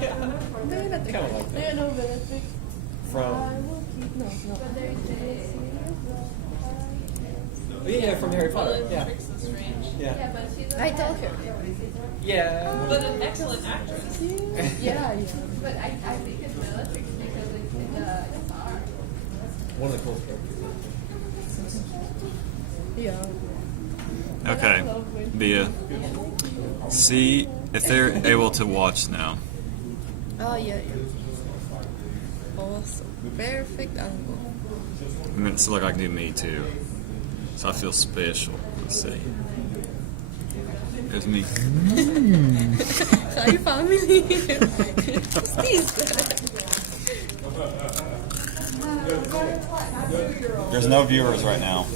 Beatrix. Kind of like Do that. you know Beatrix? From No. yeah, from Harry Potter. Yeah, Beatrix Lestrange. yeah, I told her. yeah. But an excellent actress. Yeah. But I think it's Bellatrix because it's in the car. One of the coolest characters. Yeah. Okay, Bea. See if they're able to watch now. Oh, yeah. Awesome. Perfect angle. I mean, so like I can do me too. So I feel special. Let's see. There's me. Hi, family. What's this? There's no viewers right now.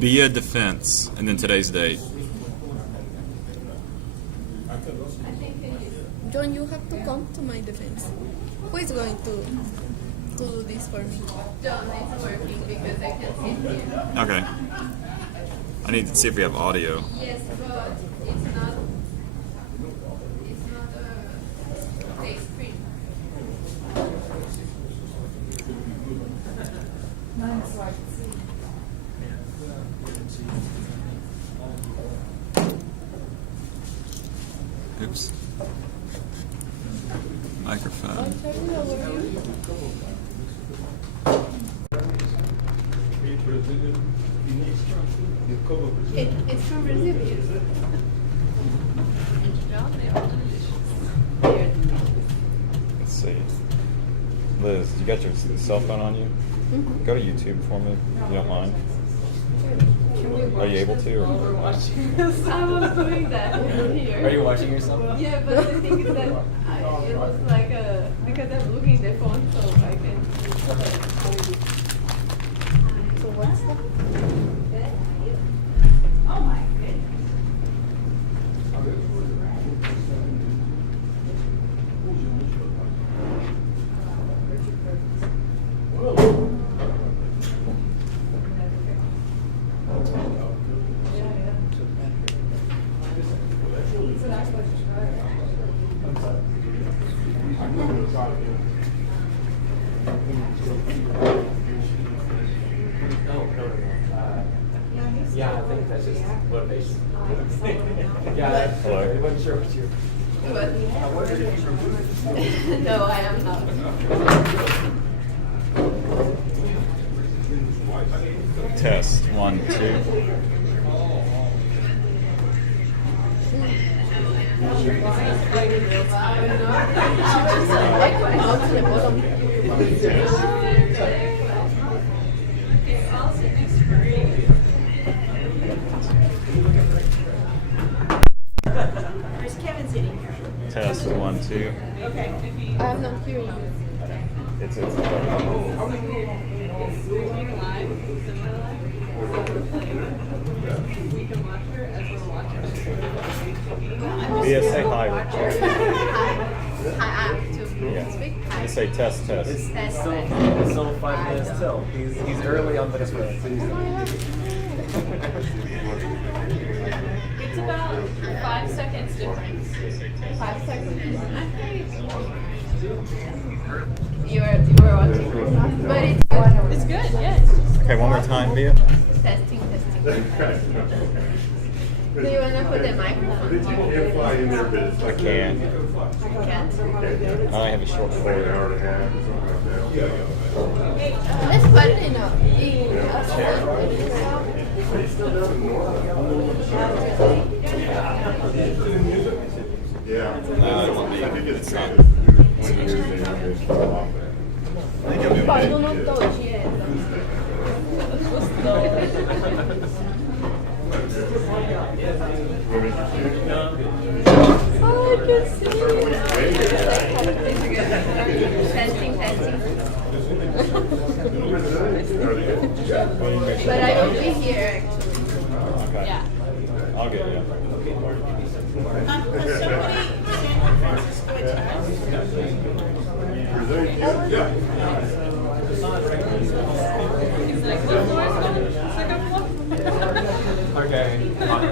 Bea Defense, and then today's date. John, you have to come to my defense. Who is going to do this for me? John is working because I can see him. Okay. I need to see if we have audio. Yes, but it's not a big screen. Oops. Microphone. It's from Brazil. John, they are limited. Let's see. Liz, you got your cell phone on you? Go to YouTube for me, if you don't mind. Are you able to? Or? I was doing that here. Are you watching yourself? Yeah, but the thing is that it was like because I'm looking at the phone, so I can. So what's that? Oh my goodness. Yeah, I think that's just motivation. Yeah, Hello. I wasn't sure what you. But I wondered if you were moving. no, I am not. Test 1, 2. Where's Kevin sitting here? Test 1, 2. Okay. I'm not hearing you. It's Being live, semi live, we can watch her as we're watching her. Bea, say hi. Richard. I have to Yeah. speak. Just say test, test. It's still 5 minutes till. He's early on the display. It's about 5 seconds difference. 5 seconds. You were watching, but it's good. It's good, yes. Okay, one more time, Bea. Testing. Do you wanna put the microphone here? I can't. You can't. I have a short cord. Let's put it in a No, it won't be. It's not. Quando não tô direto. Oh, I can see Testing. But I will be here actually. Okay. Yeah. I'll get you. Somebody San Francisco It's like, the floor is gonna, it's like a floor. Oh,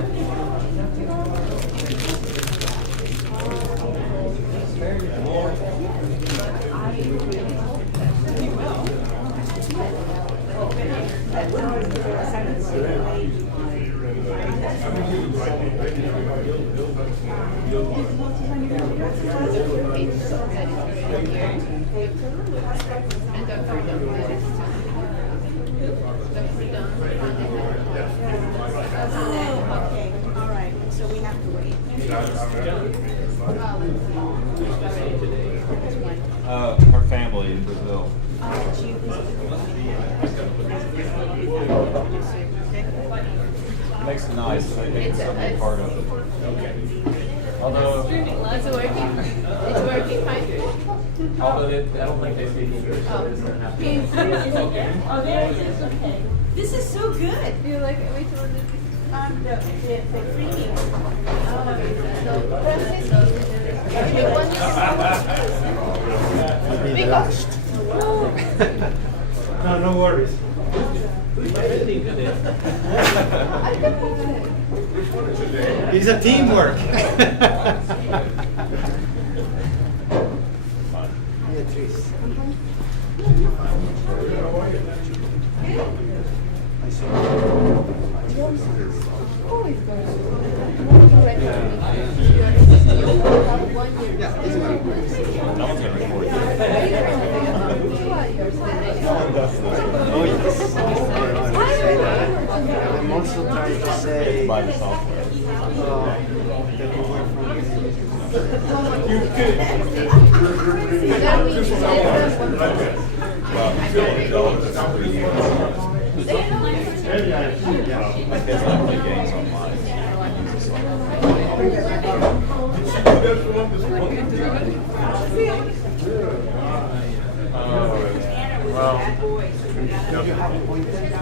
okay, all right, so we have to wait. Her family in Brazil. Makes it nice. I think it's something part of it. Although, It's working. It's working fine. although I don't think they speak English, so it's gonna have to. Oh, there it is, okay. This is so good. You like which one is it? The creamy. I'll be the last. No, no worries. It's a teamwork. Beatriz. I see. Yeah, it's good. No one's gonna record you. Oh, yes. I'm also trying to say Buy the software. that we were from My kids like play games online. I use this software. you have appointed.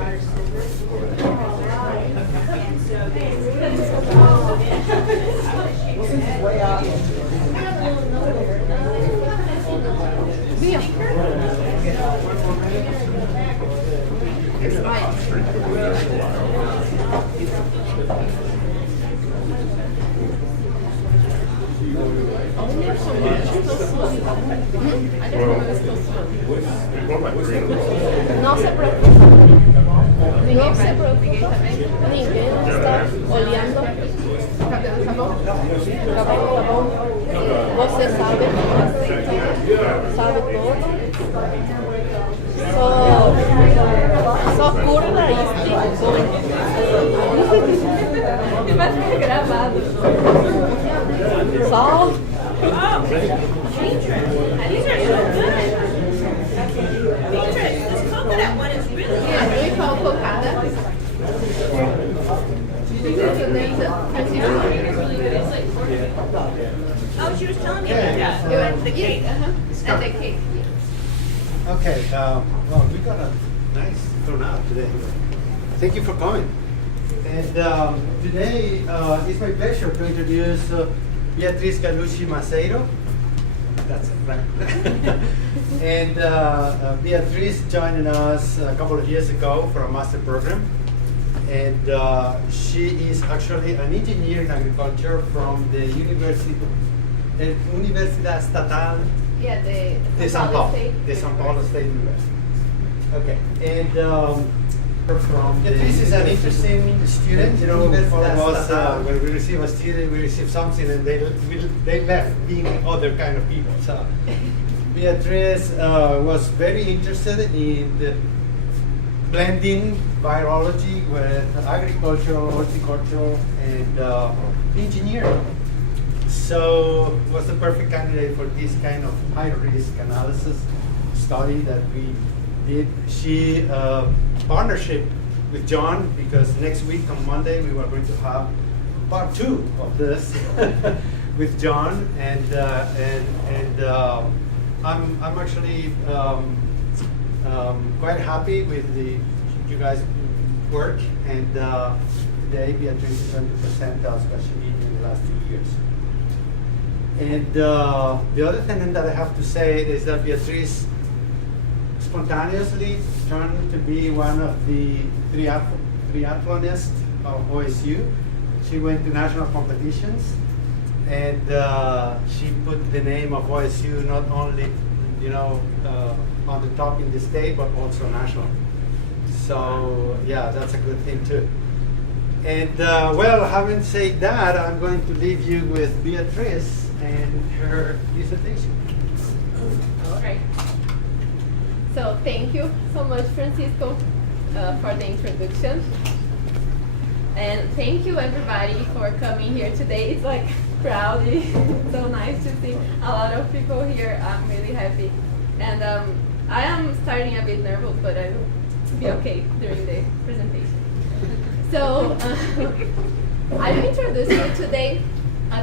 No se preocupa. No se preocupa. Ninguém está olhando. Jabón. Você sabe todo. Só curta isso. Vai ficar gravado. Só. These are so good. This coconut one is really good. Yeah, we call cocada. Oh, she was telling me about that. The cake. And the cake. Okay, well, we got a nice turnout today. Thank you for coming. And today it's my pleasure to introduce Beatriz Galucci Maceiro. That's it, right? And Beatriz joined us a couple of years ago for a master program. And she is actually an engineer in agriculture from the Universidad Estatal Yeah, de the San Paulo, State. the San Paulo State University. Okay, and from Beatriz is an interesting student. You know, for us, when we receive a student, we receive something, and they left being other kind of people. So Beatriz was very interested in the blending biology with agricultural, horticultural, and engineering. So was the perfect candidate for this kind of high-risk analysis study that we did. She partnership with John, because next week on Monday we were going to have part 2 of this with John, and I'm actually quite happy with you guys' work, and today Beatriz is going to present us what she did in the last 2 years. And the other thing that I have to say is that Beatriz spontaneously turned to be one of the triathlonists of OSU. She went to national competitions, and she put the name of OSU not only, on the top in the state, but also national. So yeah, that's a good thing too. And well, having said that, I'm going to leave you with Beatrice and her dissertation. All right. So thank you so much, Francisco, for the introduction. And thank you everybody for coming here today. It's like proud. It's so nice to see a lot of people here. I'm really happy. And I am starting a bit nervous, but I will be okay during the presentation. So I will introduce you today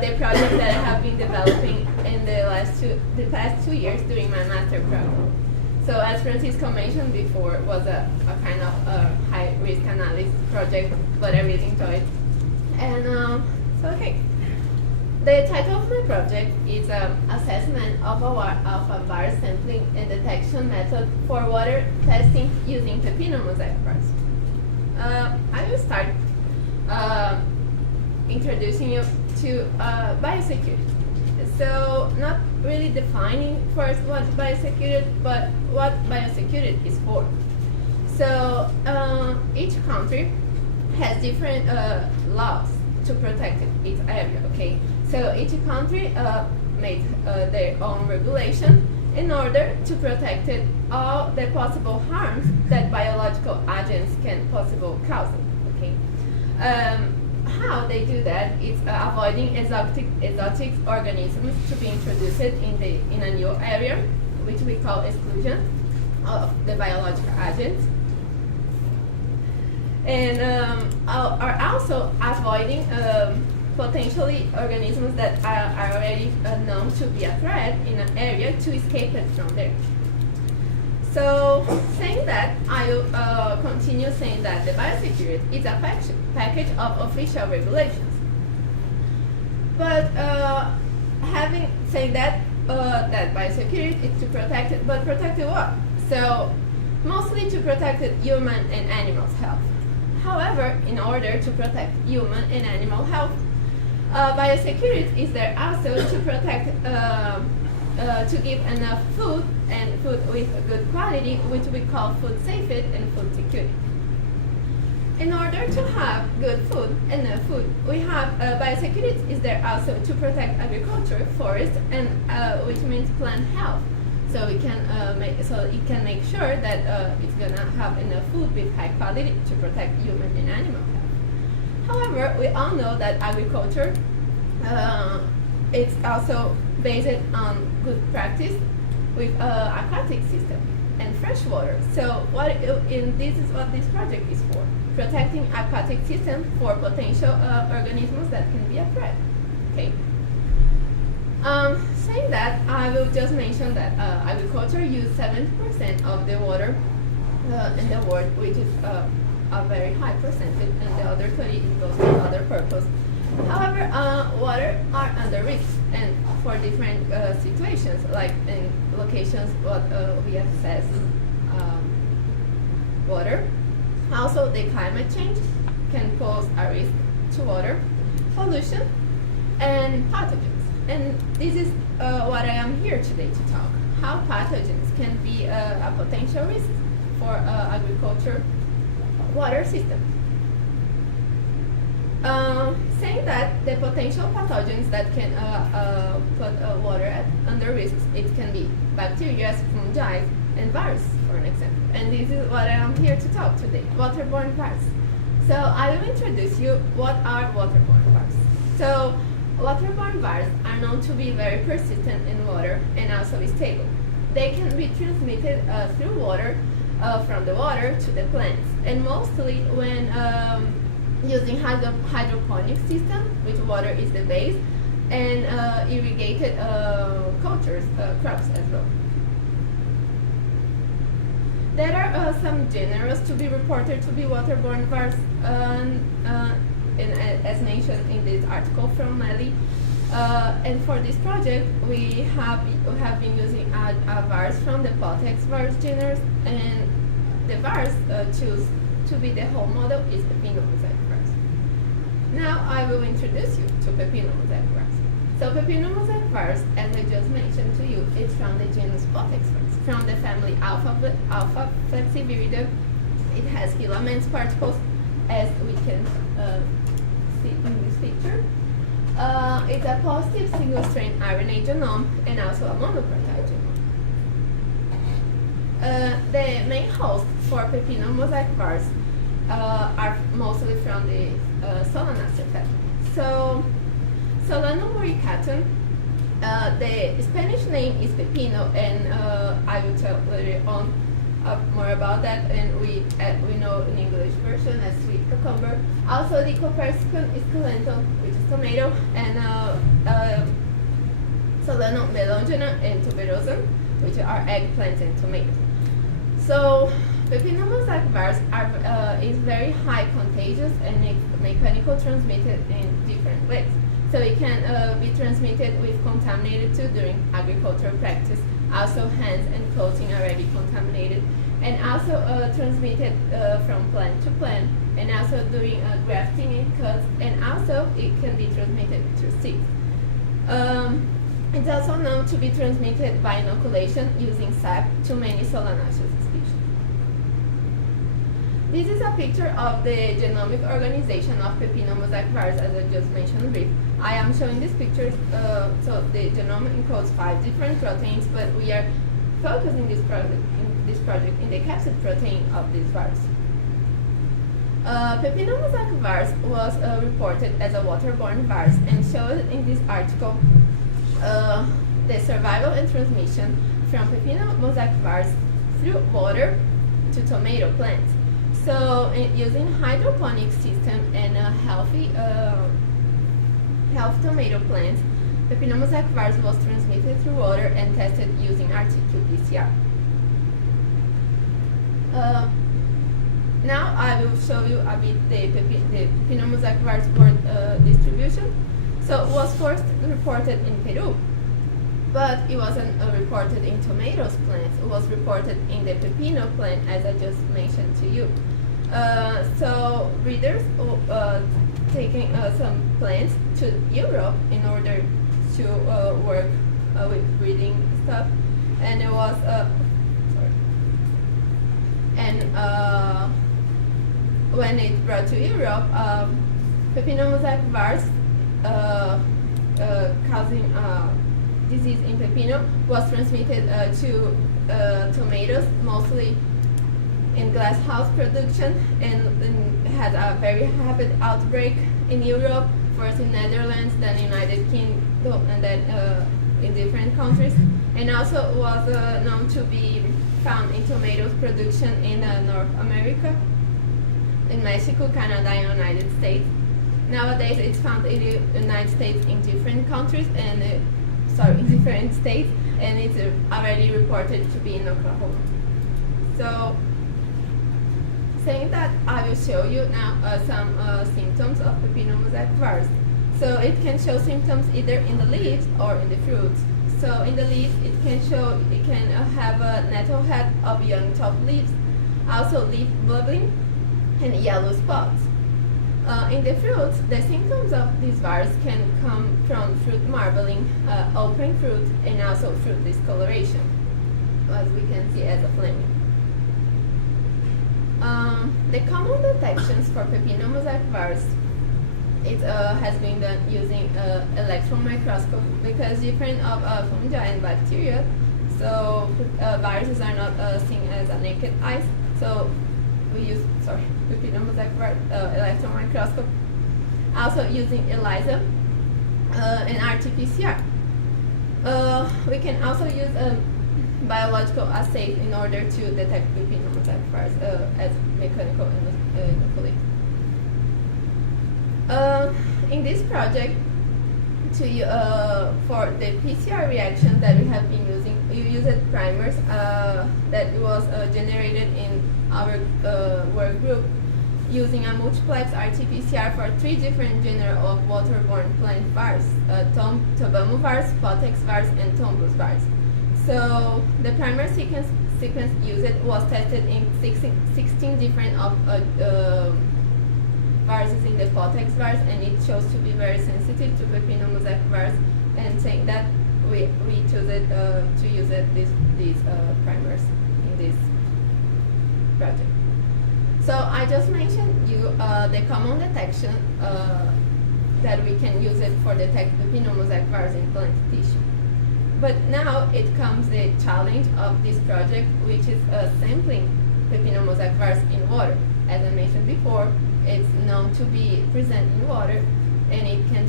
the project that I have been developing in the past 2 years during my master program. So as Francisco mentioned before, it was a kind of high risk analysis project, but I really enjoyed. And so okay. The title of my project is Assessment of a virus sampling and detection method for water testing using Pepino mosaic virus. I will start introducing you to biosecurity. So not really defining first what biosecurity, but what biosecurity is for. So each country has different laws to protect its area, okay? So each country made their own regulation in order to protect all the possible harms that biological agents can possibly cause, okay? How they do that is avoiding exotic organisms to be introduced in a new area, which we call exclusion of the biological agents. And are also avoiding potentially organisms that are already known to be a threat in an area to escape it from there. So saying that, I will continue saying that the biosecurity is a package of official regulations. But having said that, that biosecurity is to protect it, but protect it what? So mostly to protect human and animals' health. However, in order to protect human and animal health, biosecurity is there also to protect, to give enough food and food with good quality, which we call food safety and food security. In order to have good food, enough food, we have biosecurity is there also to protect agriculture, forest, and which means plant health. So it can make sure that it's gonna have enough food with high quality to protect human and animal health. However, we all know that agriculture it's also based on good practice with aquatic system and fresh water. So this is what this project is for: protecting aquatic system for potential organisms that can be a threat. Okay. Saying that, I will just mention that agriculture uses 70% of the water in the world, which is a very high percentage, and the other 30% goes to other purpose. However, water are under risk, and for different situations, like in locations what we access water. Also, the climate change can pose a risk to water, pollution, and pathogens. And this is what I am here today to talk. How pathogens can be a potential risk for agriculture water systems. Saying that the potential pathogens that can put water under risk, it can be bacteria, fungi, and viruses, for an example. And this is what I am here to talk today, waterborne viruses. So I will introduce you what are waterborne viruses. So waterborne viruses are known to be very persistent in water and also stable. They can be transmitted through water, from the water to the plants, and mostly when using hydroponic system, which water is the base, and irrigated cultures, crops as well. There are some genera to be reported to be waterborne viruses, as mentioned in this article from Melly. And for this project, we have been using a virus from the Potex virus genus, and the virus choose to be the whole model is the Pepino mosaic virus. Now I will introduce you to Pepino mosaic virus. So Pepino mosaic virus, as I just mentioned to you, it's from the genus Potex virus, from the family Alpha Flexiviridae. It has filaments particles, as we can see in this picture. It's a positive single-strand RNA genome and also a monoprotein genome. The main hosts for Pepino mosaic virus are mostly from the Solanaceae family. So, Solanum muricatum, the Spanish name is Pepino, and I will tell later on more about that, and we know in English version as sweet cucumber. Also, the Copersicum is calendula, which is tomato, and Solanum melongena and tuberosum, which are eggplants and tomatoes. So, Pepino mosaic virus is very high contagious and it's mechanical transmitted in different ways. So it can be transmitted with contaminated tooth during agricultural practice, also hands and clothing already contaminated, and also transmitted from plant to plant, and also during grafting and cuts, and also it can be transmitted through seeds. It's also known to be transmitted by inoculation using sap to many Solanaceae species. This is a picture of the genomic organization of Pepino mosaic virus, as I just mentioned brief. I am showing these pictures, so the genome encodes 5 different proteins, but we are focusing this project in the capsid protein of this virus. Pepino mosaic virus was reported as a waterborne virus and showed in this article the survival and transmission from Pepino mosaic virus through water to tomato plants. So, using hydroponic system and healthy tomato plants, Pepino mosaic virus was transmitted through water and tested using RT-qPCR. Now I will show you a bit the Pepino mosaic virus world distribution. So, it was first reported in Peru, but it wasn't reported in tomatoes plants. It was reported in the pepino plant, as I just mentioned to you. So breeders taking some plants to Europe in order to work with breeding stuff, and it was when it brought to Europe, Pepino mosaic virus causing disease in pepino was transmitted to tomatoes, mostly in glasshouse production, and had a very rapid outbreak in Europe, first in Netherlands, then United Kingdom, and then in different countries. And also was known to be found in tomatoes production in North America, in Mexico, Canada, and United States. Nowadays, it's found in the United States in different countries and in different states, and it's already reported to be in Oklahoma. So, saying that, I will show you now some symptoms of Pepino mosaic virus. So it can show symptoms either in the leaves or in the fruits. So in the leaves, it can have a nettle head of young top leaves, also leaf bubbling and yellow spots. In the fruits, the symptoms of this virus can come from fruit marbling, open fruit, and also fruit discoloration, as we can see as a flaming. The common detections for Pepino mosaic virus has been done using electron microscope, because different of fungi and bacteria, so viruses are not seen as a naked eye. So we use Pepino mosaic virus electron microscope. Also using ELISA and RT-PCR. We can also use biological assays in order to detect Pepino mosaic virus as mechanical inoculate. In this project, for the PCR reaction that we have been using, we used primers that was generated in our work group using a multiplex RT-PCR for 3 different genera of waterborne plant virus, Tobamovirus, Potex virus, and Tombus virus. So the primer sequence used was tested in 16 different viruses in the potex virus, and it shows to be very sensitive to pepino-mosaic virus, and saying that we choose it to use these primers in this project. So I just mentioned you the common detection that we can use it for detect pepino-mosaic virus in plant tissue. But now it comes the challenge of this project, which is sampling pepino-mosaic virus in water. As I mentioned before, it's known to be present in water, and it can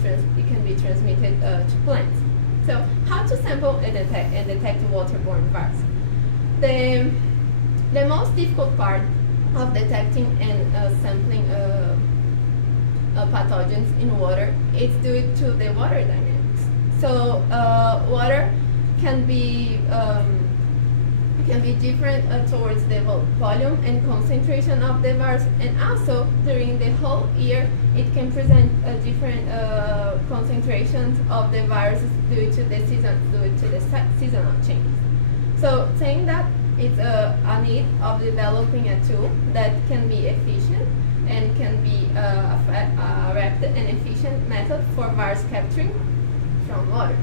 be transmitted to plants. So how to sample and detect waterborne virus? The most difficult part of detecting and sampling pathogens in water is due to the water dynamics. So water can be different towards the volume and concentration of the virus, and also during the whole year it can present different concentrations of the viruses due to the seasonal changes. So saying that it's a need of developing a tool that can be efficient and can be a rapid and efficient method for virus capturing from water.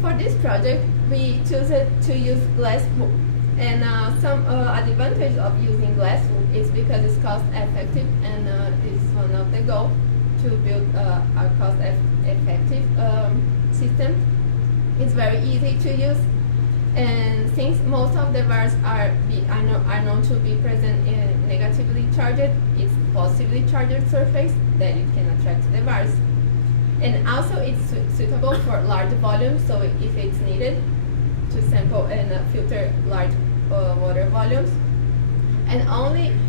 For this project, we chose to use glass wool, and some advantage of using glass wool is because it's cost effective, and this is one of the goals to build a cost effective system. It's very easy to use, and since most of the viruses are known to be present in negatively charged, it's positively charged surface that it can attract the virus. And also it's suitable for large volumes, so if it's needed to sample and filter large water volumes. And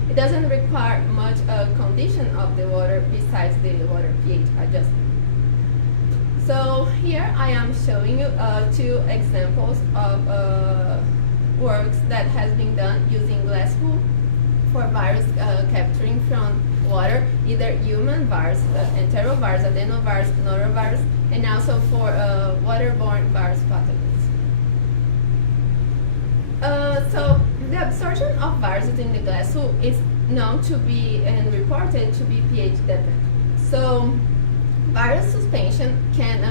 it doesn't require much condition of the water besides the water pH adjustment. So here I am showing you two examples of works that has been done using glass wool for virus capturing from water, either human virus, enterovirus, adenovirus, norovirus, and also for waterborne virus pathogens. So the absorption of viruses in the glass wool is known to be and reported to be pH dependent. So virus suspension can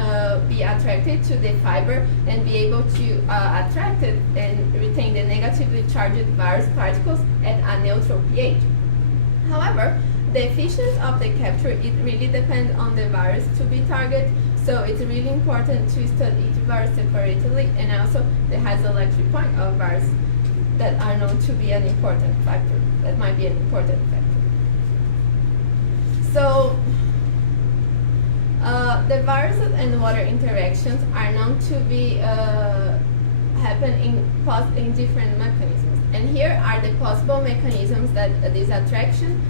be attracted to the fiber and be able to attract it and retain the negatively charged virus particles at a neutral pH. However, the efficiency of the capture, it really depends on the virus to be targeted, so it's really important to study each virus separately, and also the isoelectric point of virus that are known to be an important factor, that might be an important factor. So the viruses and water interactions are known to be happen in different mechanisms, and here are the possible mechanisms that this attraction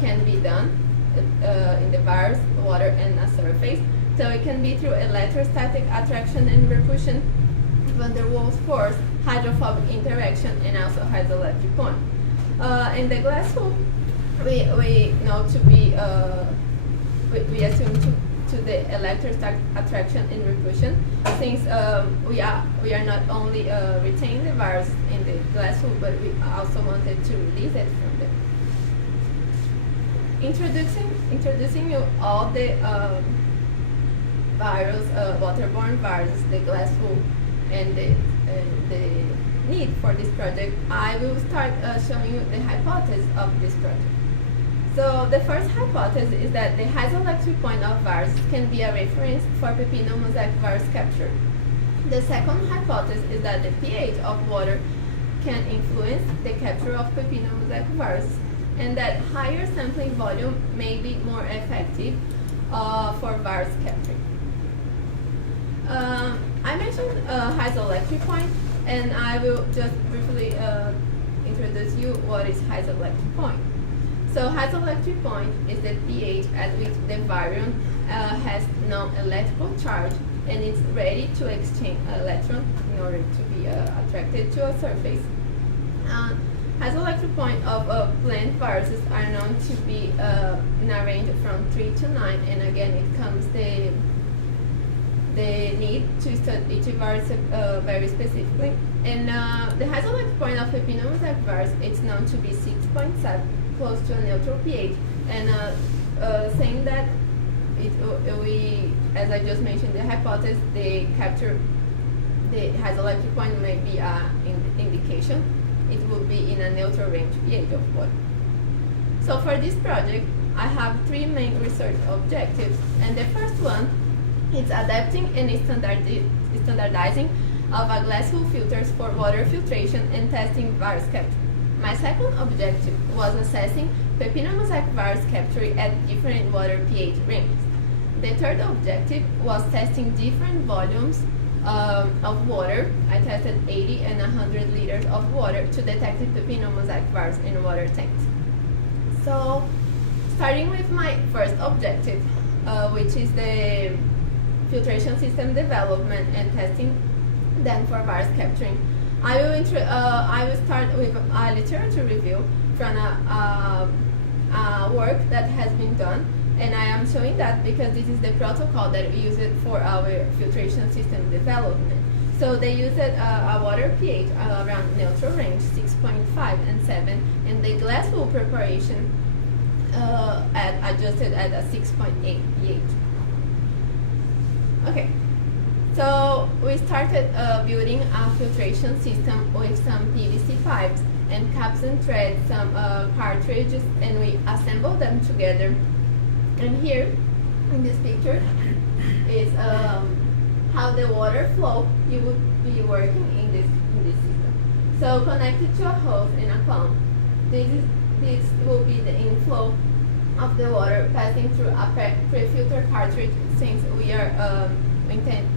can be done in the virus, water, and a surface. So it can be through electrostatic attraction and repulsion, van der Waals force, hydrophobic interaction, and also isoelectric point. In the glass wool, we know to be we assume to the electrostatic attraction and repulsion, since we are not only retaining the virus in the glass wool, but we also wanted to release it from them. Introducing you all the waterborne viruses, the glass wool, and the need for this project, I will start showing you the hypothesis of this project. So the first hypothesis is that the isoelectric point of virus can be a reference for pepino-mosaic virus capture. The second hypothesis is that the pH of water can influence the capture of pepino-mosaic virus, and that higher sampling volume may be more effective for virus capture. I mentioned isoelectric point, and I will just briefly introduce you what is isoelectric point. So isoelectric point is the pH at which the virion has no electrical charge and it's ready to exchange an electron in order to be attracted to a surface. Isoelectric point of plant viruses are known to be in a range from 3 to 9, and again it comes the need to study each virus very specifically. And the isoelectric point of pepino-mosaic virus, it's known to be 6.7. close to a neutral pH, and saying that as I just mentioned, the hypothesis they capture the hydroelectric point may be an indication. It will be in a neutral range pH of water. So for this project, I have 3 main research objectives, and the first one is adapting and standardizing of a glass wool filters for water filtration and testing virus capture. My second objective was assessing pepino mosaic virus capture at different water pH ranges. The third objective was testing different volumes of water. I tested 80 and 100 liters of water to detect the pepino mosaic virus in water tanks. So, starting with my first objective, which is the filtration system development and testing, then for virus capturing, I will start with a literature review from a work that has been done, and I am showing that because this is the protocol that we use it for our filtration system development. So they use a water pH around neutral range 6.5 and 7, and the glass wool preparation adjusted at a 6.8 pH. Okay, so we started building a filtration system with some PVC pipes and caps and threads, some cartridges, and we assembled them together. And here, in this picture, is how the water flow you would be working in this system. So connected to a hose and a pump, this will be the inflow of the water passing through a pre-filter cartridge, since we are intend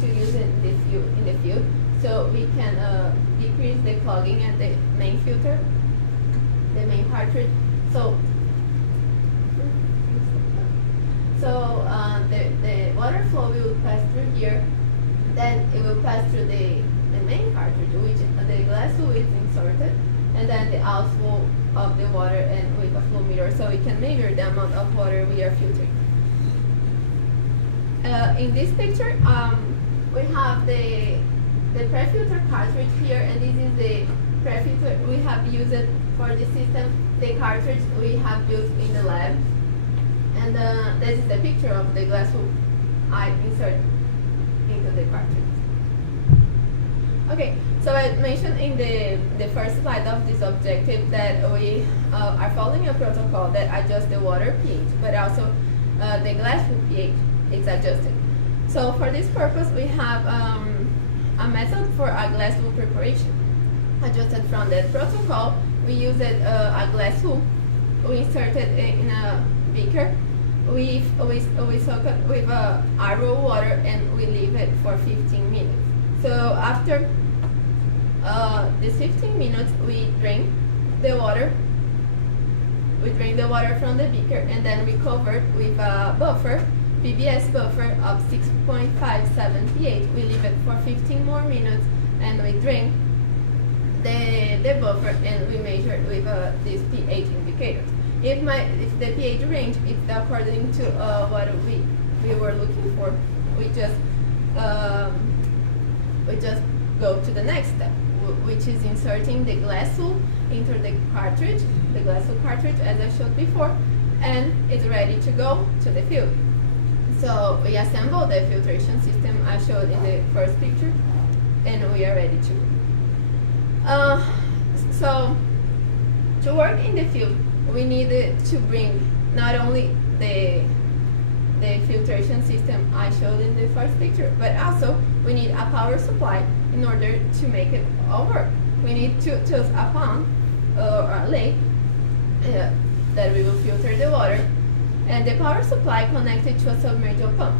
to use it in the field, so we can decrease the clogging at the main filter, the main cartridge. So the water flow will pass through here, then it will pass through the main cartridge, which the glass wool is inserted, and then the outflow of the water and with a flow meter, so we can measure the amount of water we are filtering. In this picture, we have the pre-filter cartridge here, and this is the pre-filter we have used for the system. The cartridge we have built in the lab, and this is the picture of the glass wool I insert into the cartridge. Okay, so I mentioned in the first slide of this objective that we are following a protocol that adjusts the water pH, but also the glass wool pH is adjusted. So for this purpose, we have a method for a glass wool preparation. Adjusted from that protocol, we used a glass wool. We inserted it in a beaker. We soak it with RO water, and we leave it for 15 minutes. So after these 15 minutes, we drain the water. We drain the water from the beaker, and then we cover it with a buffer, PBS buffer of 6.57 pH. We leave it for 15 more minutes, and we drain the buffer, and we measure it with this pH indicator. If the pH range is according to what we were looking for, we just go to the next step, which is inserting the glass wool into the cartridge, the glass wool cartridge as I showed before, and it's ready to go to the field. So we assemble the filtration system I showed in the first picture, and we are ready to go. So to work in the field, we needed to bring not only the filtration system I showed in the first picture, but also we need a power supply in order to make it all work. We need to choose a pond or a lake that we will filter the water, and the power supply connected to a submersible pump.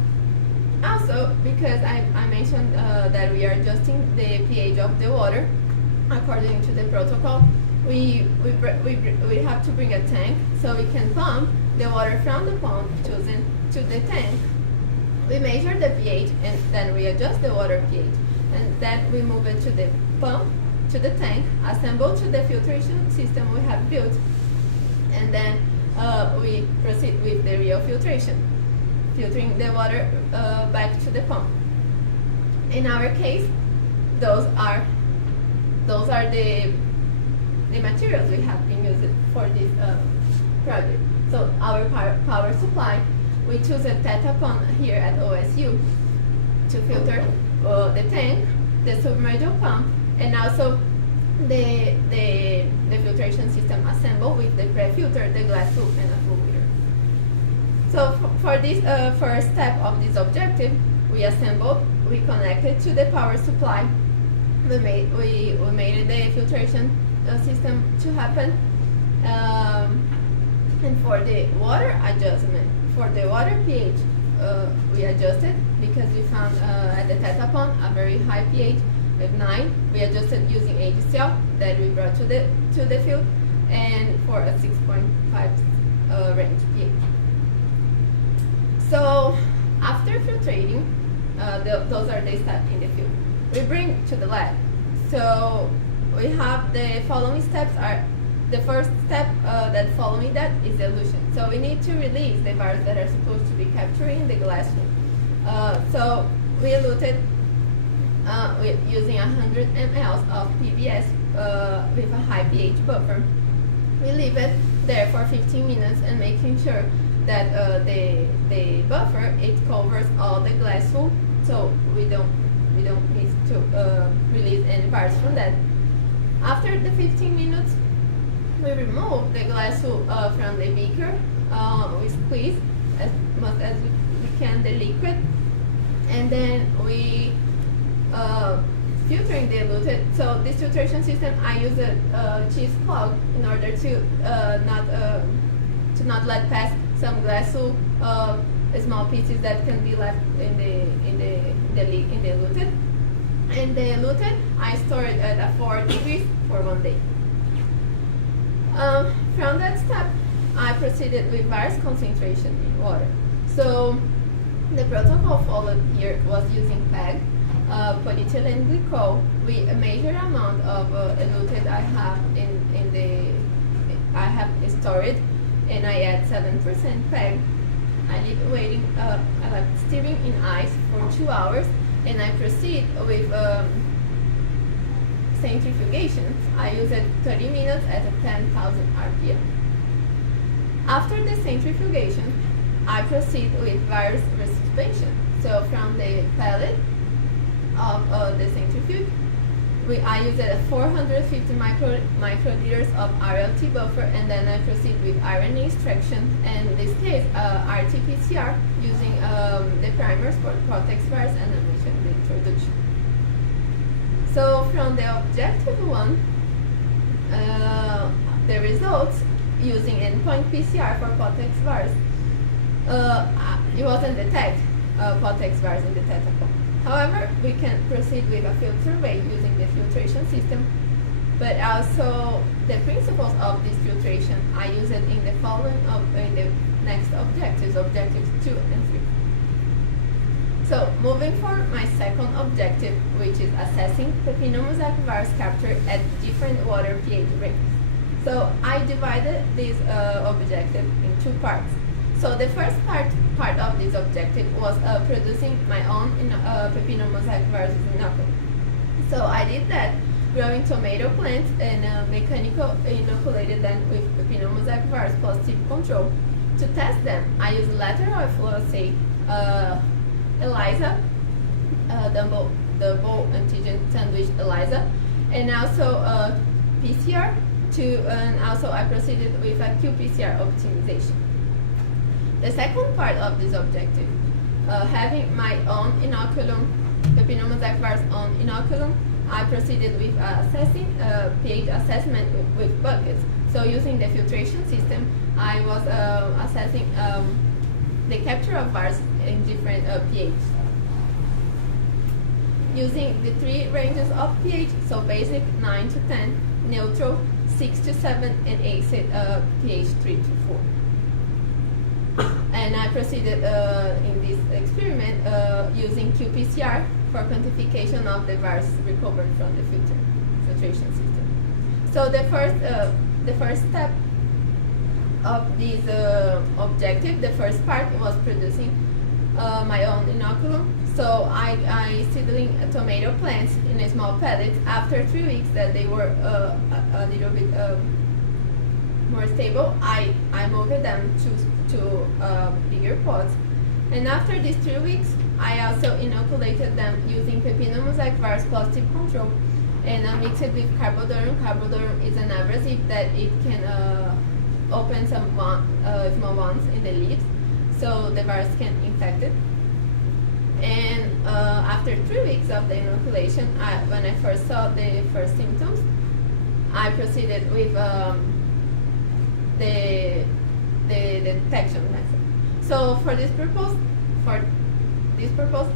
Also, because I mentioned that we are adjusting the pH of the water according to the protocol, we have to bring a tank so we can pump the water from the pond to the tank. We measure the pH, and then we adjust the water pH, and then we move it to the pump, to the tank, assemble to the filtration system we have built, and then we proceed with the real filtration, filtering the water back to the pump. In our case, those are the the materials we have been using for this project. So our power supply, we choose a Tetapon here at OSU to filter the tank, the submersible pump, and also the filtration system assembled with the pre-filter, the glass tube, and a fluider. So for this first step of this objective, we connected to the power supply. We made the filtration system to happen. And for the water adjustment, for the water pH, we adjusted because we found at the Tetapon a very high pH of 9. We adjusted using AGCL that we brought to the field, and for a 6.5 range pH. So after filtrating, those are the steps in the field. We bring to the lab. So we have the following steps are. The first step that following that is elution. So we need to release the virus that are supposed to be capturing the glass room. So we eluted using 100 ml of PBS with a high pH buffer. We leave it there for 15 minutes and making sure that the buffer, it covers all the glass wool, so we don't need to release any virus from that. After the 15 minutes, we remove the glass wool from the beaker. We squeeze as much as we can the liquid, and then we filtering the eluted. So this filtration system, I use a cheese clog in order to not let pass some glass wool, small pieces that can be left in the eluted. And the eluted, I store it at 4 degrees for 1 day. From that step, I proceeded with virus concentration in water. So the protocol followed here was using PEG, polyethylene glycol, with a major amount of eluted I have stored, and I add 7% PEG. I leave waiting, I left steaming in ice for 2 hours, and I proceed with centrifugation. I use it 30 minutes at 10,000 RPM. After the centrifugation, I proceed with virus resuspension. So from the pellet of the centrifuge, I use it at 450 microliters of RLT buffer, and then I proceed with RNA extraction, and in this case, RT-PCR, using the primers for Protex virus, and I mentioned the introduction. So from the objective one, the results using endpoint PCR for Protex virus, it wasn't detect Protex virus in the Tetapon. However, we can proceed with a field survey using the filtration system, but also the principles of this filtration, I use it in the in the next objectives 2 and 3. So moving for my second objective, which is assessing pepinomosaic virus capture at different water pH ranges. So I divided this objective in 2 parts. So the first part of this objective was producing my own pepinomosaic viruses inoculum. So I did that, growing tomato plants and mechanical inoculated them with pepinomosaic virus positive control. To test them, I used lateral flow assay, ELISA, double antigen sandwich ELISA, and also PCR. And also I proceeded with a qPCR optimization. The second part of this objective, having my own inoculum, pepinomosaic virus own inoculum, I proceeded with assessing pH assessment with buckets. So using the filtration system, I was assessing the capture of virus in different pH. Using the 3 ranges of pH, so basic 9 to 10, neutral 6 to 7, and acid pH 3 to 4. And I proceeded in this experiment using qPCR for quantification of the virus recovered from the filtration system. So the first step of this objective, the first part was producing my own inoculum. So I seedling tomato plants in a small pellets. After 3 weeks that they were a little bit more stable, I moved them to bigger pots. And after these 3 weeks, I also inoculated them using Pepino mosaic virus positive control, and I mixed it with carbodorum. Carbodorum is an abrasive that it can open some small wounds in the leaves, so the virus can infect it. And after 3 weeks of the inoculation, when I first saw the first symptoms, I proceeded with the detection method. So for this purpose,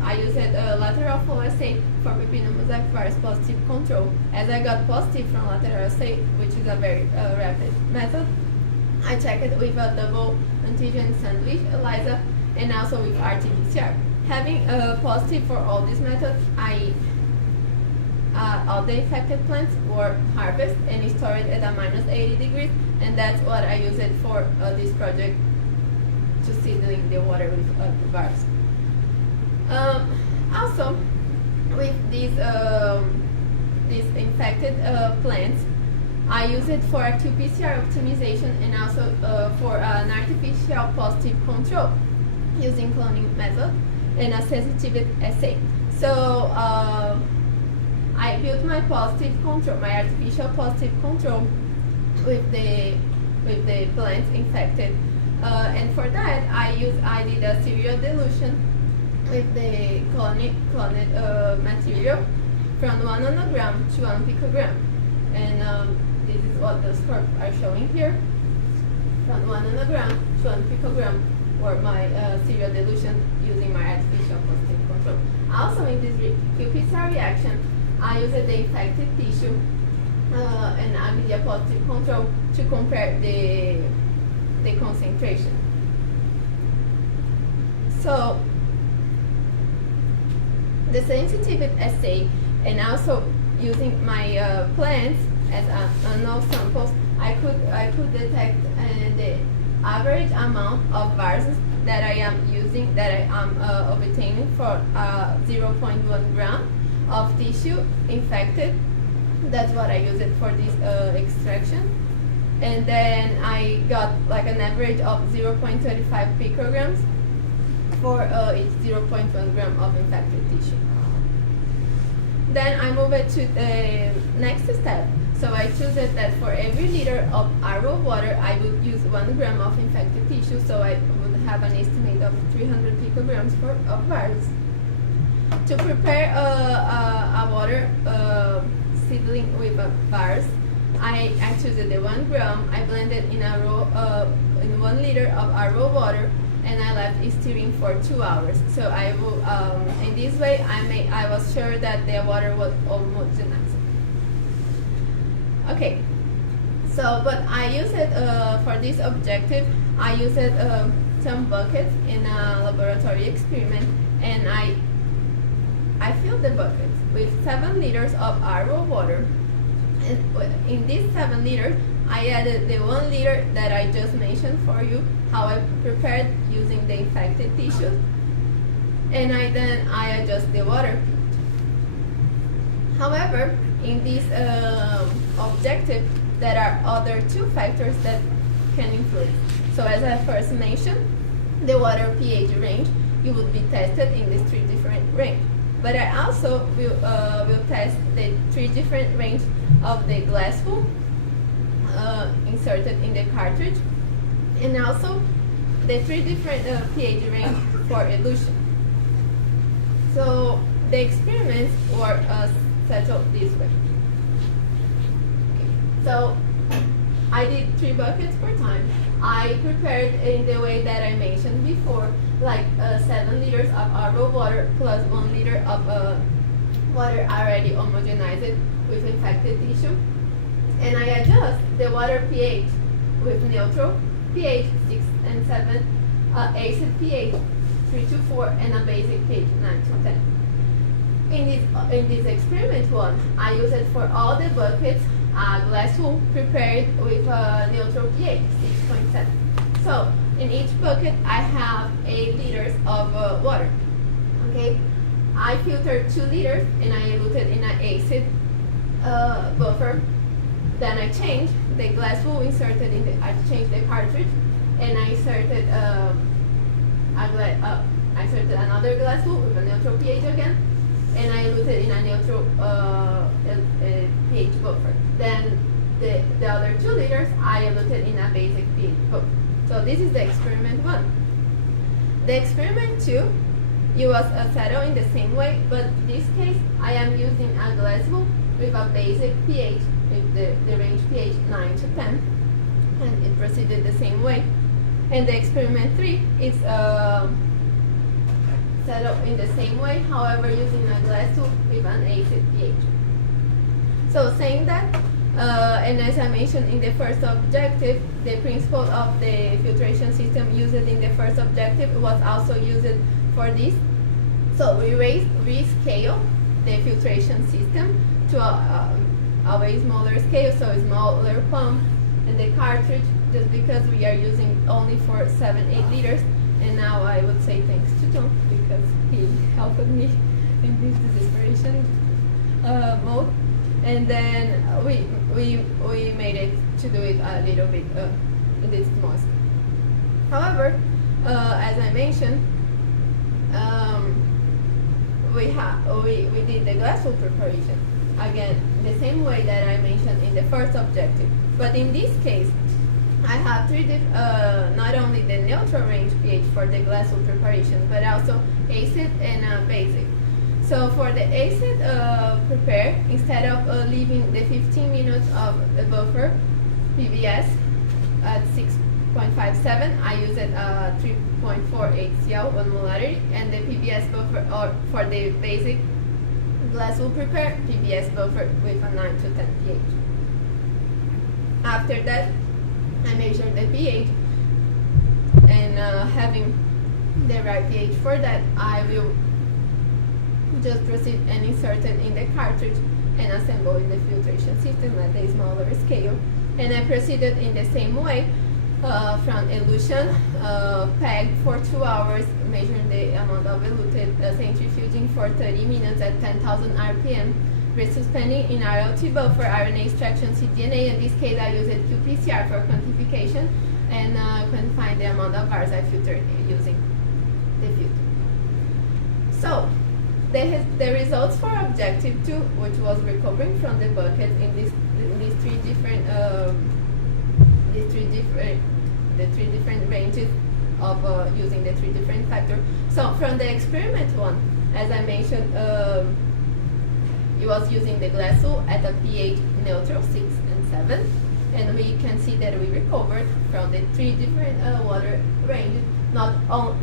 I used a lateral flow assay for Pepino mosaic virus positive control. As I got positive from lateral assay, which is a very rapid method, I checked it with a double antigen sandwich ELISA and also with RT-PCR. Having positive for all these methods, all the infected plants were harvested and stored at a minus 80 degrees, and that's what I used it for this project, to seedling the water with the virus. Also, with these infected plants, I use it for a qPCR optimization and also for an artificial positive control using cloning method and a sensitivity assay. So I built my positive control, my artificial positive control with the plants infected, and for that I did a serial dilution with the cloned material from 1 nanogram to 1 picogram, and this is what the curves are showing here. From 1 nanogram to 1 picogram were my serial dilution using my artificial positive control. Also in this qPCR reaction, I used the infected tissue and I did a positive control to compare the concentration. So the sensitivity assay and also using my plants as unknown samples, I could detect the average amount of viruses that I am using, that I am obtaining for 0.1 gram of tissue infected. That's what I use it for this extraction. And then I got like an average of 0.35 picograms for each 0.1 gram of infected tissue. Then I move it to the next step. So I choose it that for every liter of RO water, I would use 1 gram of infected tissue, so I would have an estimate of 300 picograms of virus. To prepare a water seedling with a virus, I choose the 1 gram, I blend it in in 1 liter of RO water, and I left it stirring for 2 hours. So I will, in this way, I was sure that the water was homogenized. Okay, so but I use it for this objective. I used some buckets in a laboratory experiment, and I filled the buckets with 7 liters of RO water. And in these 7 liters, I added the 1 liter that I just mentioned for you, how I prepared using the infected tissues, and then I adjust the water. However, in this objective, there are other 2 factors that can influence. So as I first mentioned, the water pH range, you would be tested in these 3 different ranges. But I also will test the 3 different ranges of the glass full inserted in the cartridge, and also the 3 different pH range for elution. So the experiments were settled this way. Okay. So I did 3 buckets per time. I prepared in the way that I mentioned before, like 7 liters of RO water plus 1 liter of water already homogenized with infected tissue. And I adjust the water pH with neutral pH 6 and 7, acid pH 3 to 4, and a basic pH 9 to 10. In this experiment one, I use it for all the buckets, glass full prepared with neutral pH 6.7. So in each bucket I have 8 liters of water. Okay, I filtered 2 liters and I eluted in an acid buffer. Then I changed the glass wool inserted in the. I changed the cartridge, and I inserted I inserted another glass wool with a neutral pH again, and I eluted in a neutral pH buffer. Then the other 2 liters I eluted in a basic pH buffer. So this is the experiment 1. The experiment 2, it was settled in the same way, but in this case I am using a glass wool with a basic pH, with the range pH 9 to 10, and it proceeded the same way. And the experiment 3 is settled in the same way, however using a glass wool with an acid pH. So saying that, and as I mentioned in the first objective, the principle of the filtration system used in the first objective was also used for this. So we rescale the filtration system to a way smaller scale, so a smaller pump, and the cartridge, just because we are using only for 7-8 liters. And now I would say thanks to Tom, because he helped me in this desperation mode. And then we made it to do it a little bit in this small scale. However, as I mentioned, we did the glass wool preparation again the same way that I mentioned in the first objective. But in this case, I have not only the neutral range pH for the glass wool preparation, but also acid and basic. So for the acid prepare, instead of leaving the 15 minutes of the buffer PBS at 6.57, I used 3.48 Cl 1 molarity, and the PBS buffer, or for the basic glass wool prepare, PBS buffer with a 9 to 10 pH. After that, I measured the pH, and having the right pH for that, I will just proceed and insert it in the cartridge and assemble in the filtration system at a smaller scale. And I proceeded in the same way from elution, peg for 2 hours, measuring the amount of eluted, centrifuging for 30 minutes at 10,000 RPM, resuspending in RLT buffer, RNA extraction, cDNA. In this case, I used qPCR for quantification, and quantifying the amount of bars I filtered using the filter. So, the results for objective 2, which was recovering from the bucket in these three different ranges of using the 3 different factors. So from the experiment 1, as I mentioned, it was using the glass wool at a pH neutral 6 and 7, and we can see that we recovered from the 3 different water ranges, not all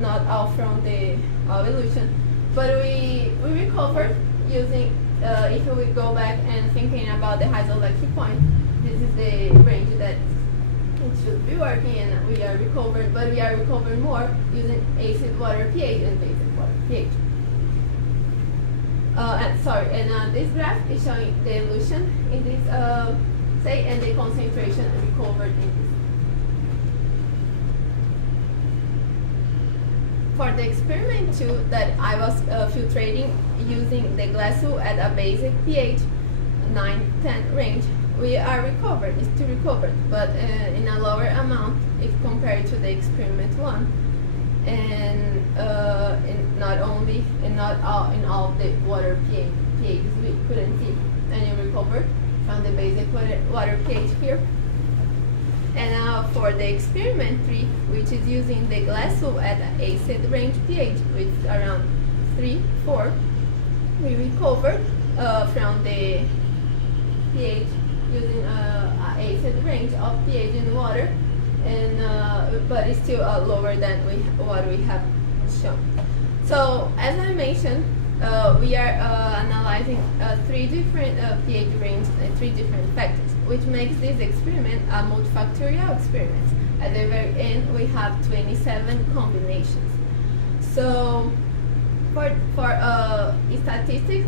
from the elution. But we recovered using, if we go back and thinking about the isoelectric point, this is the range that it should be working, and we are recovered, but we are recovering more using acid water pH and basic water pH. And this graph is showing the elution in this, and the concentration recovered in this. For the experiment 2 that I was filtrating using the glass wool at a basic pH 9-10 range, we are recovered, it's still recovered, but in a lower amount if compared to the experiment 1. And not all the water pHs we couldn't see any recovered from the basic water pH here. And for the experiment 3, which is using the glass wool at an acid range pH with around 3-4, we recovered from the pH using an acid range of pH in water, and but it's still lower than what we have shown. So as I mentioned, we are analyzing 3 different pH ranges and 3 different factors, which makes this experiment a multifactorial experiment. At the very end, we have 27 combinations. So for statistics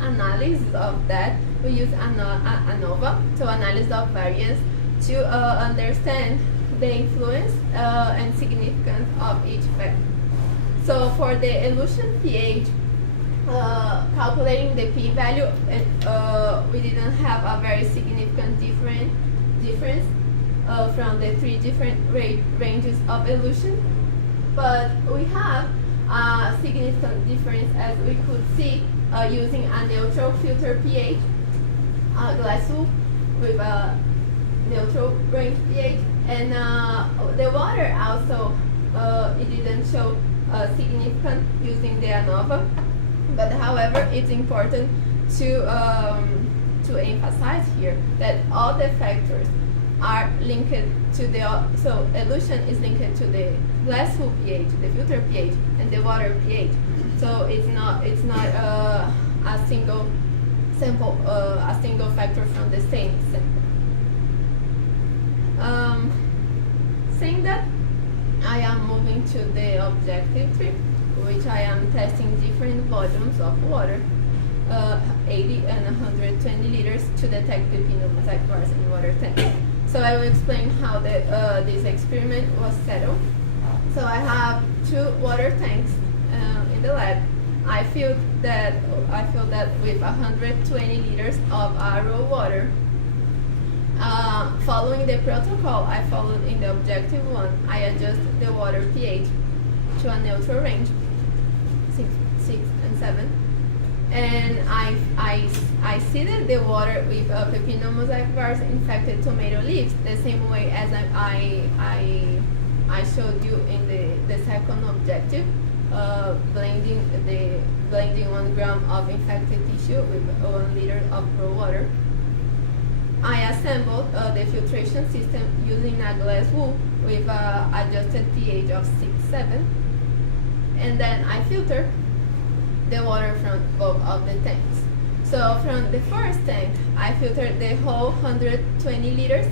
analysis of that, we use ANOVA, so analysis of variance, to understand the influence and significance of each factor. So for the elution pH, calculating the p-value, we didn't have a very significant difference from the three different ranges of elution, but we have a significant difference, as we could see using a neutral filter pH, a glass wool with a neutral range pH, and the water also it didn't show significant using the ANOVA, but however it's important to emphasize here that all the factors are linked to the, so elution is linked to the glass wool pH, the filter pH, and the water pH. So it's not a single sample, a single factor from the same sample. Saying that, I am moving to the objective 3, which I am testing different volumes of water, 80 and 120 liters, to detect the pneumatic bars in water tanks. So I will explain how this experiment was settled. So I have 2 water tanks in the lab. I filled that with 120 liters of RO water. Following the protocol I followed in the objective 1, I adjust the water pH to a neutral range, 6 and 7, and I seeded the water with pepino mosaic bars infected tomato leaves, the same way as I showed you in the second objective, blending 1 gram of infected tissue with 1 liter of raw water. I assembled the filtration system using a glass wool with adjusted pH of 6-7, and then I filtered the water from both of the tanks. So from the first tank, I filtered the whole 120 liters,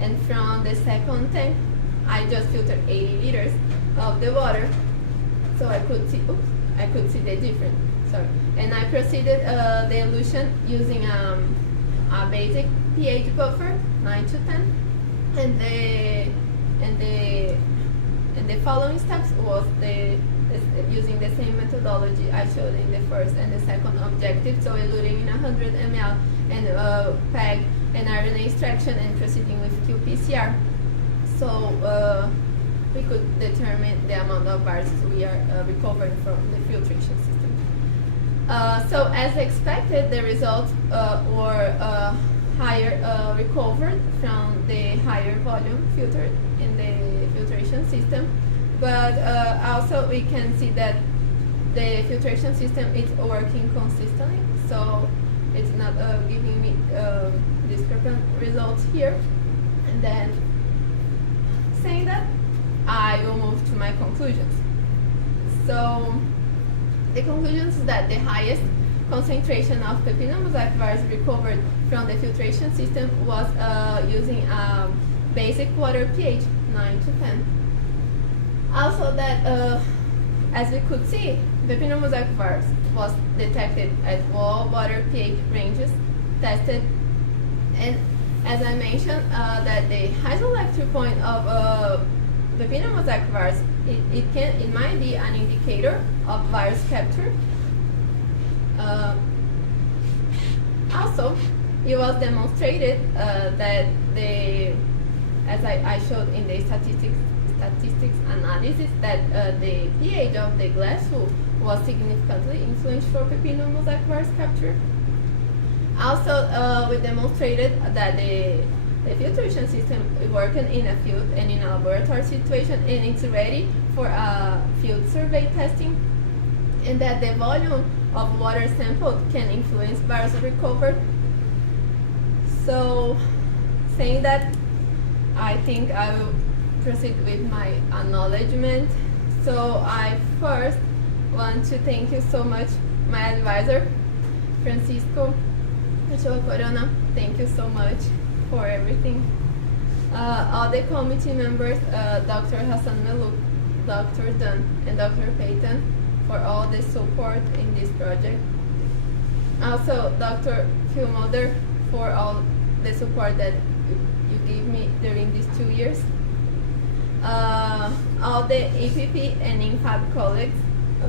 and from the second tank, I just filtered 80 liters of the water, so I could see the difference. Sorry, and I proceeded the elution using a basic pH buffer, 9 to 10, and the following steps was using the same methodology I showed in the first and the second objective, so eluting in 100 ml and PEG and RNA extraction and proceeding with qPCR. So we could determine the amount of viruses we are recovering from the filtration system. So as expected, the results were higher recovered from the higher volume filtered in the filtration system, but also we can see that the filtration system is working consistently, so it's not giving me discrepant results here. And then saying that, I will move to my conclusions. So the conclusions is that the highest concentration of pepino mosaic virus recovered from the filtration system was using a basic water pH 9 to 10. Also that, as we could see, pepino mosaic virus was detected at all water pH ranges tested, and as I mentioned, that the isoelectric point of pepino mosaic virus, it might be an indicator of virus capture. Also, it was demonstrated that as I showed in the statistics analysis, that the pH of the glass wool was significantly influenced for pepino mosaic virus capture. Also, we demonstrated that the filtration system is working in a field and in a laboratory situation, and it's ready for field survey testing, and that the volume of water sampled can influence virus recovery. So, saying that, I think I will proceed with my acknowledgement. So I first want to thank you so much, my advisor, Francisco Ochoa Corona. Thank you so much for everything. All the committee members, Dr. Hassan Melouk, Dr. Dunn, and Dr. Payton, for all the support in this project. Also, Dr. Kilmother, for all the support that you gave me during these 2 years. all the EPP and INFAB colleagues.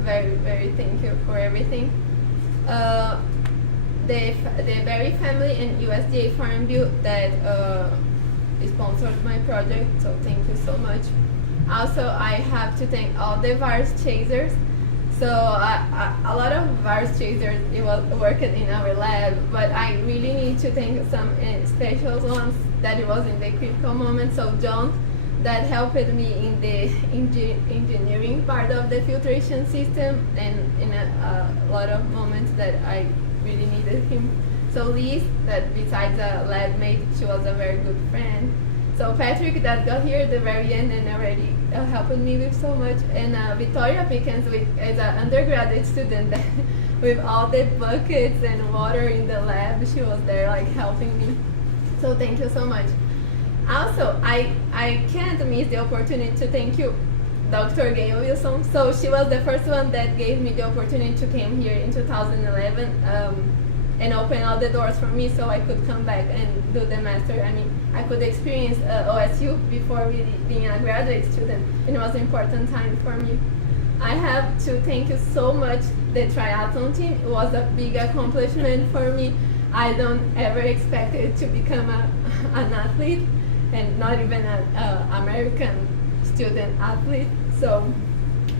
Very, very thank you for everything. The Berry family and USDA Farm Bill that sponsored my project, so thank you so much. Also, I have to thank all the virus chasers. So a lot of virus chasers was working in our lab, but I really need to thank some special ones that was in the critical moment. So John, that helped me in the engineering part of the filtration system, and in a lot of moments that I really needed him. So Liz, that besides a lab mate, she was a very good friend. So Patrick, that got here at the very end and already helped me with so much. And Victoria Pickens, as an undergraduate student, with all the buckets and water in the lab, she was there like helping me. So thank you so much. Also, I can't miss the opportunity to thank you, Dr. Gail Wilson. So she was the first one that gave me the opportunity to come here in 2011 and open all the doors for me so I could come back and do the master. I mean, I could experience OSU before really being a graduate student, and it was an important time for me. I have to thank you so much, the triathlon team. It was a big accomplishment for me. I don't ever expect it to become an athlete, and not even an American student athlete. So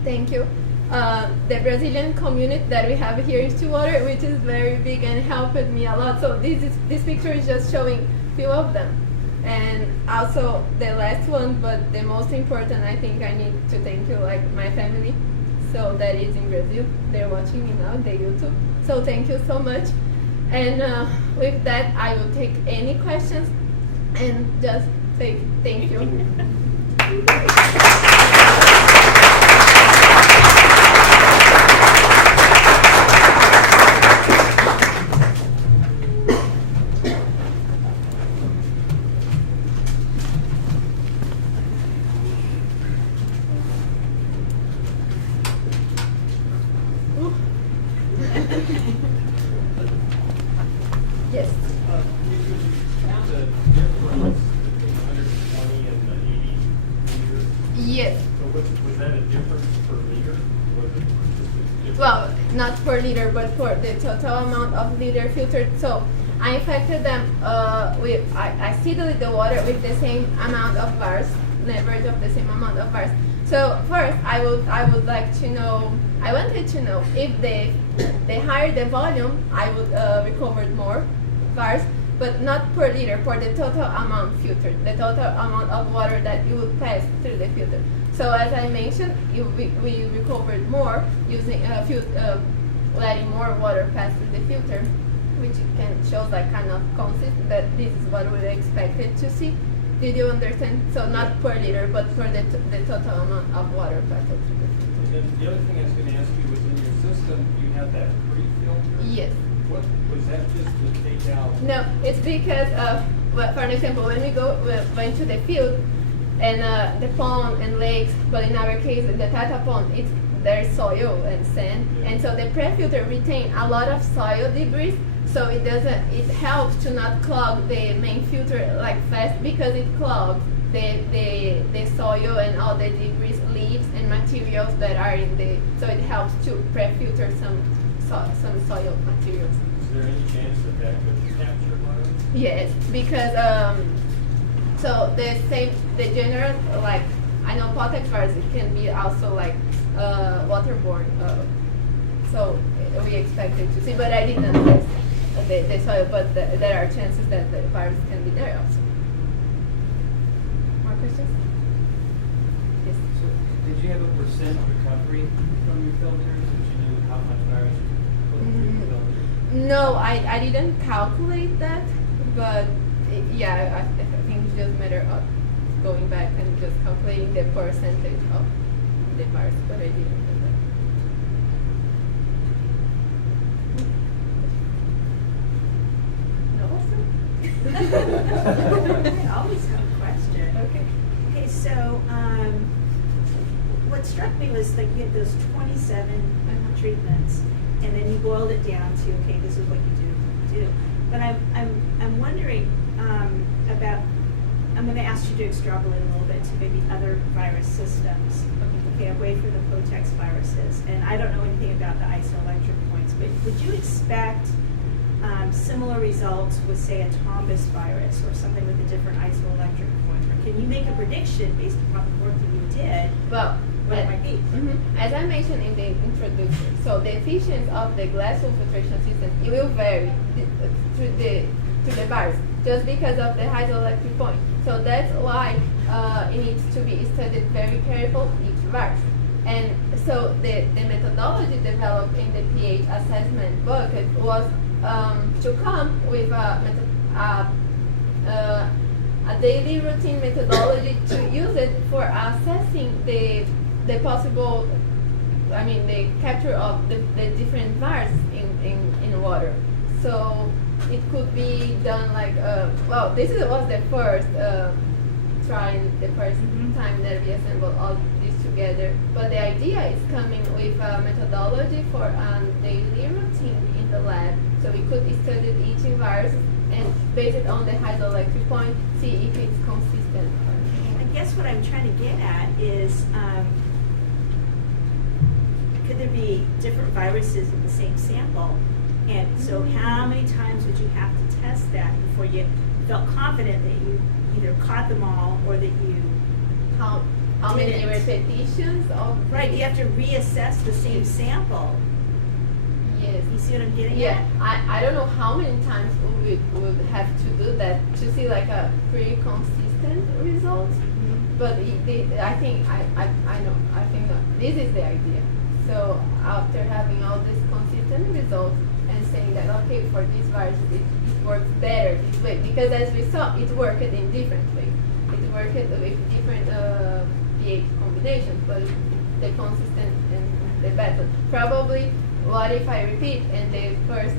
thank you. The Brazilian community that we have here in Stillwater, which is very big and helped me a lot. So this picture is just showing few of them. And also the last one, but the most important, I think I need to thank you, like my family. So that is in Brazil. They're watching me now, the YouTube. So thank you so much. And with that, I will take any questions and just say thank you. Yes. Yes. So was that a difference per liter? Was it just a difference? Well, not per liter, but for the total amount of liter filtered. So I infected them with, I seeded the water with the same amount of bars, an average of the same amount of bars. So first, I would like to know, I wanted to know if the higher the volume, I would recover more bars, but not per liter, for the total amount filtered, the total amount of water that you would pass through the filter. So as I mentioned, we recovered more using letting more water pass through the filter, which shows like kind of consistent that this is what we expected to see. Did you understand? So not per liter, but for the total amount of water passed through the filter. And the other thing I was going to ask you was, in your system, you have that pre-filter? Yes. What was that, just to take out? No, it's because of, well, for example, when we went to the field and the pond and lakes, but in our case, the Tata pond, there's soil and sand, and so the pre-filter retain a lot of soil debris, so it helps to not clog the main filter like fast, because it clogs the soil and all the debris, leaves and materials that are in so it helps to pre-filter some soil materials. Is there any chance that could capture water? Yes, because so the general, like, I know potash virus, it can be also like waterborne. So we expected to see, but I didn't test the soil, but there are chances that the virus can be there also. More questions? Yes. So did you have a percent recovery from your filters, which you knew how much virus you put through your filter? No, I didn't calculate that, but yeah, I think it's just a matter of going back and just calculating the percentage of the virus, but I didn't do that. I always have a question. Okay. Okay, so what struck me was that you had those 27 treatments, and then you boiled it down to, okay, this is what you do. But I'm wondering about I'm going to ask you to extrapolate a little bit to maybe other virus systems. Okay, away from the Potex viruses. And I don't know anything about the isoelectric points, but would you expect similar results with, say, a Tombus virus or something with a different isoelectric point? Or can you make a prediction based upon the work that you did? Well, what it might be? As I mentioned in the introduction, so the efficiency of the glass wool filtration system, it will vary to the virus just because of the hydroelectric point. So that's why it needs to be studied very careful each virus. And so the methodology developed in the pH assessment bucket was to come with a daily routine methodology to use it for assessing the possible, the capture of the different virus in water. So it could be done like, this was the first trying, the first time that we assembled all this together. But the idea is coming with a methodology for a daily routine in the lab. So we could study each virus and base it on the hydroelectric point, see if it's consistent. I guess what I'm trying to get at is, could there be different viruses in the same sample? And so how many times would you have to test that before you felt confident that you either caught them all or that you How many didn't? repetitions of Right, you have to reassess the same sample. Yes. You see what I'm getting Yeah, at? I don't know how many times we would have to do that to see like a pretty consistent result. But I think that this is the idea. So after having all these consistent results and saying that okay, for this virus it works better this way, because as we saw it worked in different ways. It worked with different pH combinations, but the consistent and the better. Probably what if I repeat and the first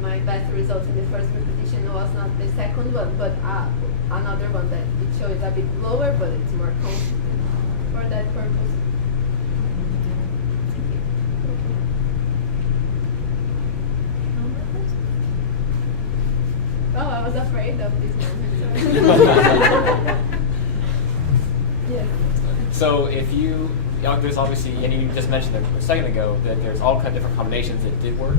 my best result in the first repetition was not the second one, but another one that it shows a bit lower, but it's more consistent for that purpose. Oh, I was afraid of this moment. Yes. So if you, there's obviously, and you just mentioned a second ago that there's all kinds of different combinations that did work.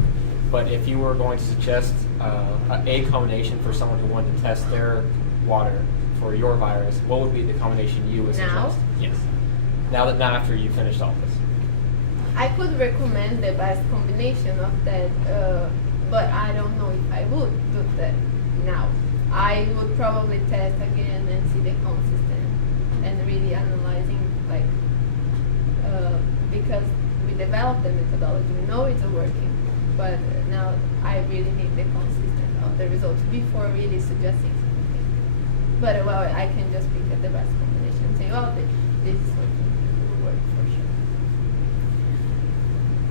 But if you were going to suggest a combination for someone who wanted to test their water for your virus, what would be the combination you would Now? suggest? Yes. Now after you finished all this. I could recommend the best combination of that, but I don't know if I would do that now. I would probably test again and see the consistent and really analyzing because we developed the methodology, we know it's working, but now I really need the consistent of the results before really suggesting something. But I can just pick the best combination and say, this is working, it will work for sure.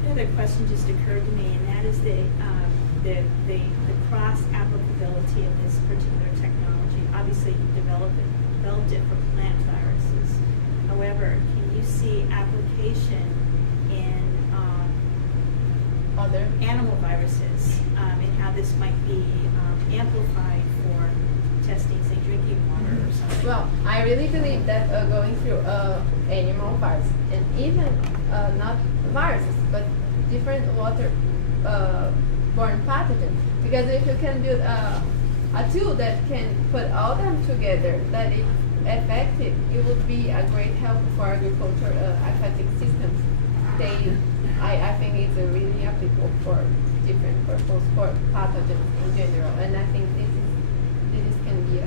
Another question just occurred to me, and that is the cross applicability of this particular technology. Obviously, you developed it for plant viruses. However, can you see application in Other animal viruses and how this might be amplified for testing, say, drinking water or something? Well, I really believe that going through animal virus and even not viruses, but different water-borne pathogens. Because if you can build a tool that can put all them together, that is effective, it would be a great help for agriculture aquatic systems. I think it's really applicable for different purposes for pathogens in general, and I think this can be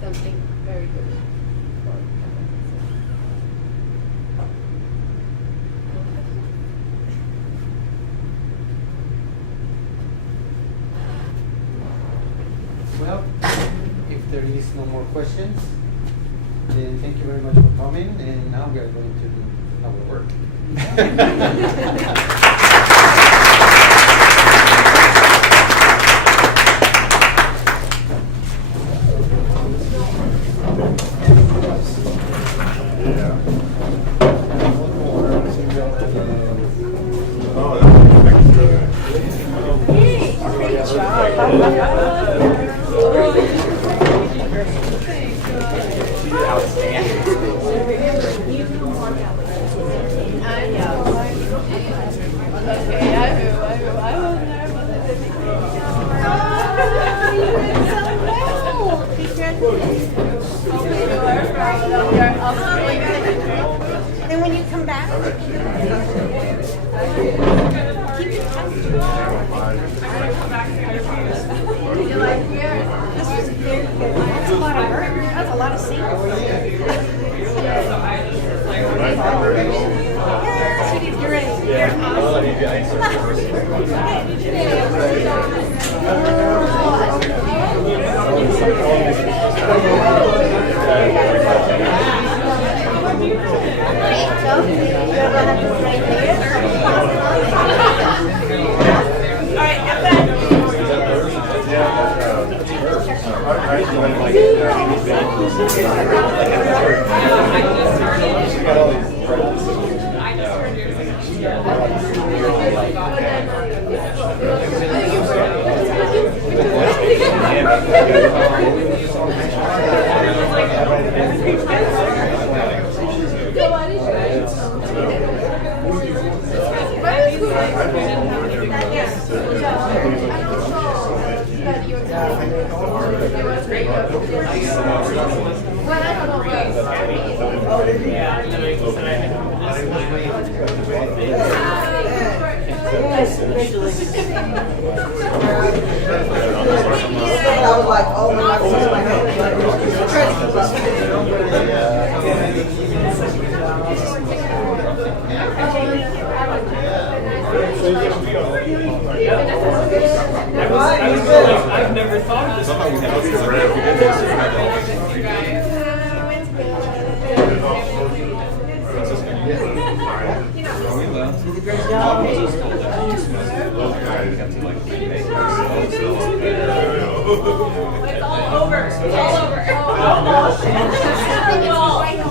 something very good for aquatic systems. Well, if there is no more questions, then thank you very much for coming, and now we are going to do our work. Hey, great job. Outstanding. I know. Okay, I was nervous at the beginning. Hopefully you are proud of your offspring. And when you come back, keep it You like here? That's a lot of work. That's a lot of singing. You're ready. You're I was like, oh my I've never thought of this. It's all over. It's all over.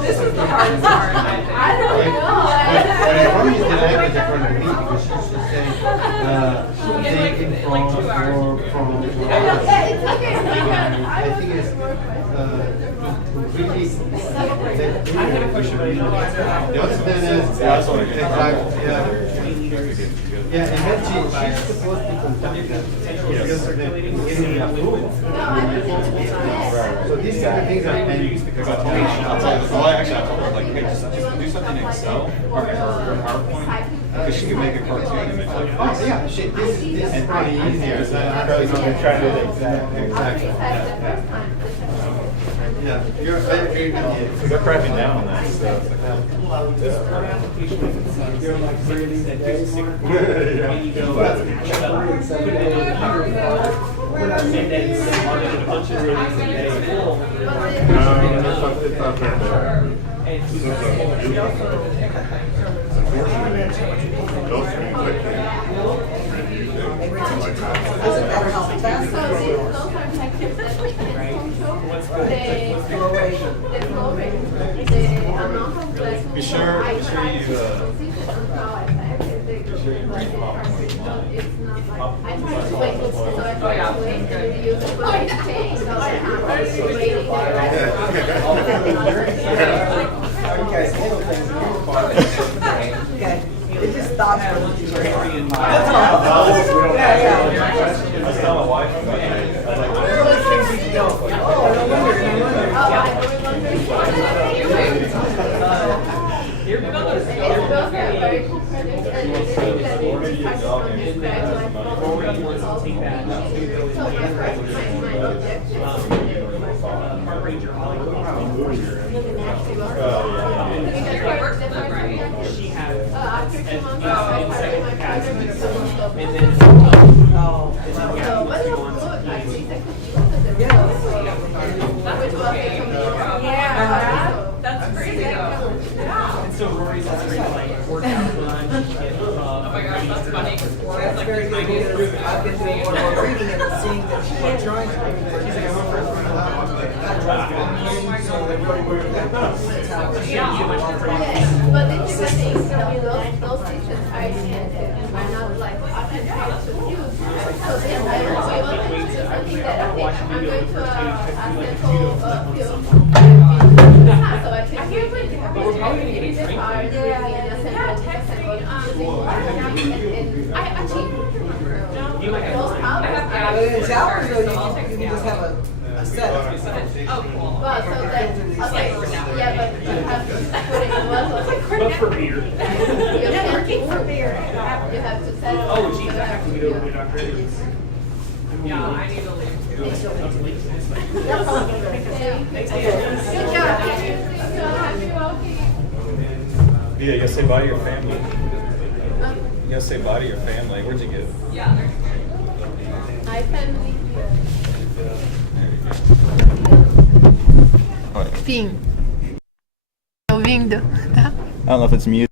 This is the hardest part. I don't know. But it's the language in front of me because she's just saying, taken from, It's okay. I think it's, really, I'm gonna push it right now. the other thing is, exactly, yeah, and then she's supposed to contact them getting the approval. So these kind of things are pending. Well, actually, I told her, like, hey, just do something in Excel or PowerPoint, because she can make a cartoon image. Like, Oh, yeah, shit, this is pretty easier. So I'm probably going to try to do it exactly. Yeah, you're, I agree with you. They're cracking down on that stuff. You're like really days. Yeah. You go, put it in and then on a bunch of days a day. It's not fair there. And Those things I Doesn't matter how fast So it these goes. those are tactics that we can control. The flow rate. The flow rate, the amount of lessons. Be sure I you, consistent on how I practice the it's not like I try to wait, so I try to wait and then use it, but I change all the time. Waiting You guys handle things in your part. Okay. It just stops for the teacher. That's all. Yeah. I was telling my wife, I was like, Where are those things we can go? Oh, no wonder. you're gonna Those are very cool projects, and the thing that is practice from scratch, like from all the so my objective Park Ranger Holly. She had, after 2 months, I started my project with some stuff. and then Oh. So, but it was good. I think that could be also the results. Which was the Yeah. That's crazy Yeah. and so Rory's also like workout lunch. Oh my gosh, that's funny. That's very good because I've been doing more and more reading and seeing that she's trying to she's like, I went for a run so they really were that's how it Yes, but the different things, those systems are expensive, are not like often to use. So this I want to do something that I'm going to a central field for beer. Looking for beer. You have to set up. Oh, geez, I have to get over to Dr. Yeah, I need to leave. Good job. Happy walking. Yeah, you gotta say bye to your family. You gotta say bye to your family. Where'd you get? Hi, family. There you go. Fim. Tá ouvindo? Tá? I don't know if it's mute.